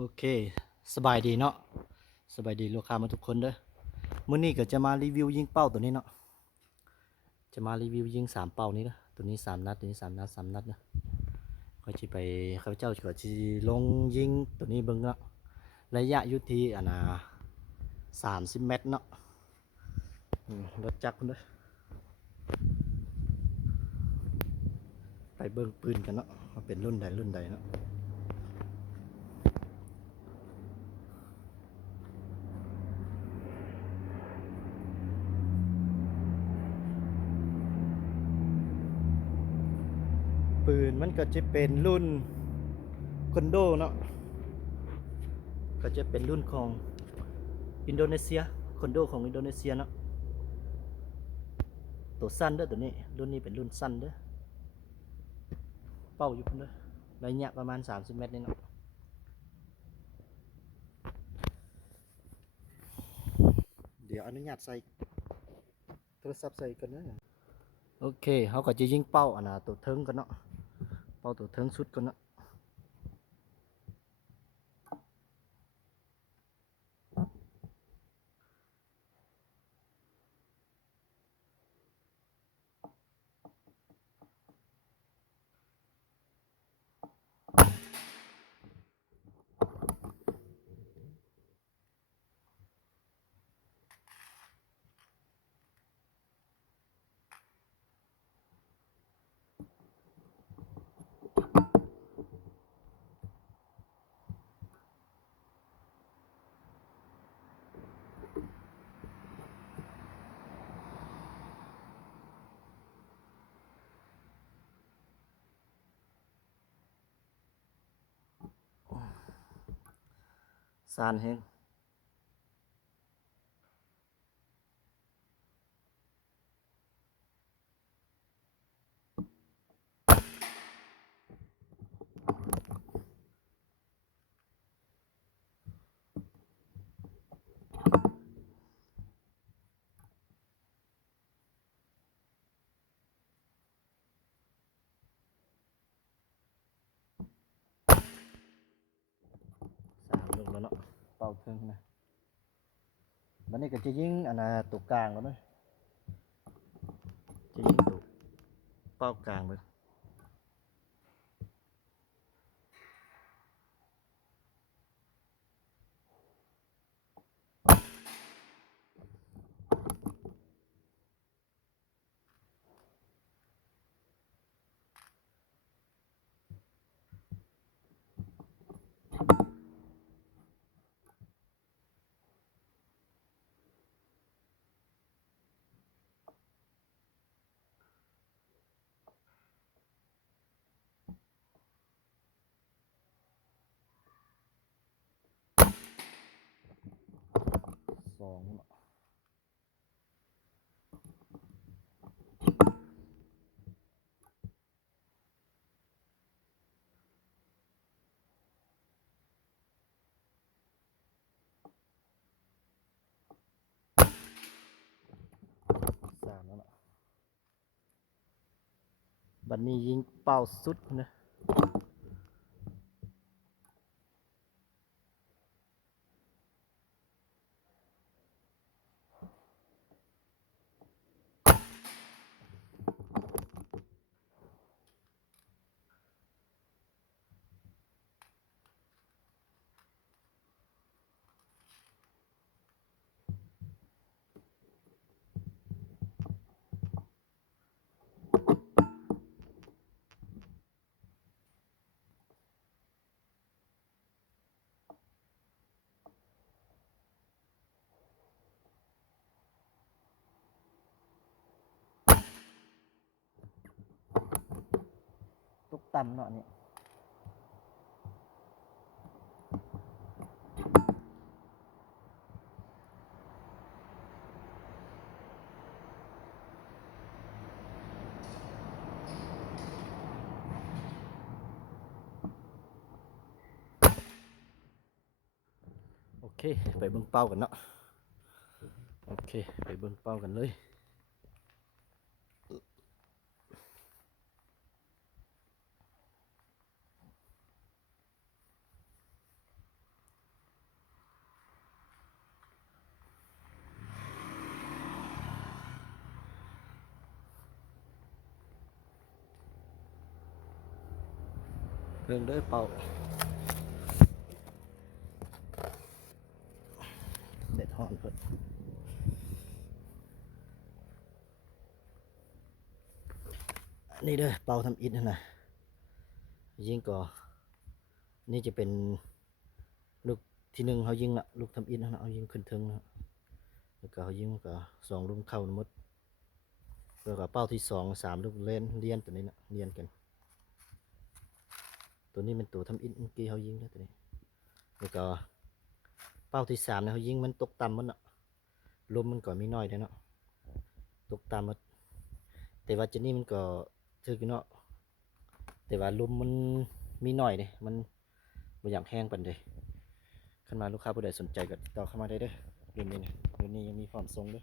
โอเคสบายดีเนาะสบายดีลูกค้ามาทุกคนเด้อมื้อนี้ก็จะมารีวิวยิงเป้าตัวนี้เนาะจะมารีวิวยิง3เป้านี้เด้อตัวนี้3นัดตัวนี้3นัด3นัดนะก็สิไปข้าพเจ้าก็สิลงยิงตัวนี้เบิ่งเนาะระยะอยู่ที่30เมตรเนาะรถจักรพุ่นเด้อไปเบิ่งปืนกันเนาะว่าเป็นรุ่นใดเนาะปืนมันก็จะเป็นรุ่นคอนโดเนาะก็จะเป็นรุ่นของอินโดนีเซียคอนโดของอินโดนีเซียเนาะตัวสั้นเด้อตัวนี้รุ่นนี้เป็นรุ่นสั้นเด้อเป้าอยู่พุ่นเด้อระยะประมาณ30เมตรนี่เนาะเดี๋ยวอนุญาตใส่โทรศัพท์ใส่กันนะโอเคเขาก็จะยิงเป้าตัวเทิงกันเนาะเป้าตัวเทิงสุดกันเนาะซานแห้ง3 ลูกแล้วเนาะเป้าเทิงนะวันนี้ก็จะยิงตัวกลางแล้วเนาะจะยิงตัวเป้ากลางเลย2เนาะ3แล้วเนาะบัดนี้ยิงเป้าสุดนะตกต่ำเนาะนี่โอเคไปเบิ่งเป้ากันเนาะโอเคไปเบิ่งเป้ากันเลย เรื่องเด้อเป่าเด็ดหอนเพิ่นนี่เด้อเป่าทำอิฐนั่นนะยิงก่อนี่จะเป็นลูกที่หนึ่งเขายิงละลูกทำอิฐนั่นนะเอายิงขึ้นเทิงนะแล้วก็เขายิงก็สองลูกเข้าหมดแล้วก็เป้าที่สองสามลูกเล่นเลียนตัวนี้นะเลียนกันตัวนี้เป็นตัวทำอิฐเมื่อกี้เขายิงนะตัวนี้แล้วก็เป้าที่สามเนี่ยเขายิงมันตกต่ำมันอะลมมันก็มีน้อยเด้อเนาะตกต่ำมันแต่ว่าเจนี่มันก็ถือกันเนาะแต่ว่าลมมันมีน้อยเด้มันบ่อยากแห้งปานใดคันมาลูกค้าผู้ใดสนใจก็ติดต่อเข้ามาได้เด้อเรื่องนี้นะเรื่องนี้ยังมีความทรงเด้อ